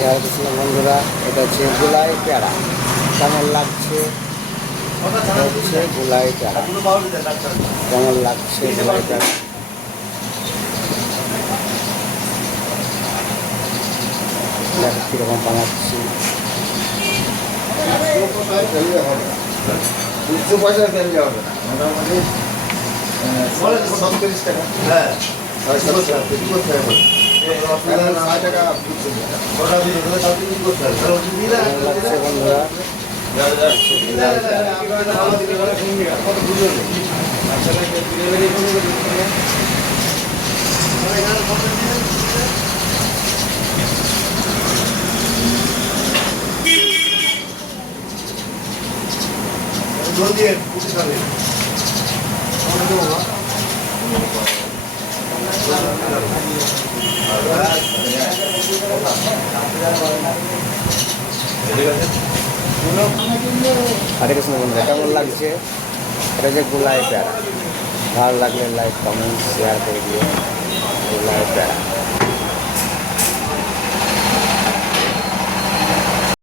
যারা কৃষ্ণ বন্ধুরা, এটা হচ্ছে গোলাই পেয়ারা। কেমন লাগছে? হচ্ছে গোলাই পেয়ারা। কেমন লাগছে গোলাই পেয়ারা? দেখো কীরকম বানাচ্ছি। 200 পয়সা ফেললে হবে না, মোটামুটি 37 টাকা। হ্যাঁ, 60 টাকা। লাগছে বন্ধুরা। হরে কৃষ্ণ বন্ধুরা, কেমন লাগছে? এটা যে গোলাই পেয়ারা। ভালো লাগলে লাইক কমেন্ট শেয়ার করে দিও। গোলাই পেয়ারা।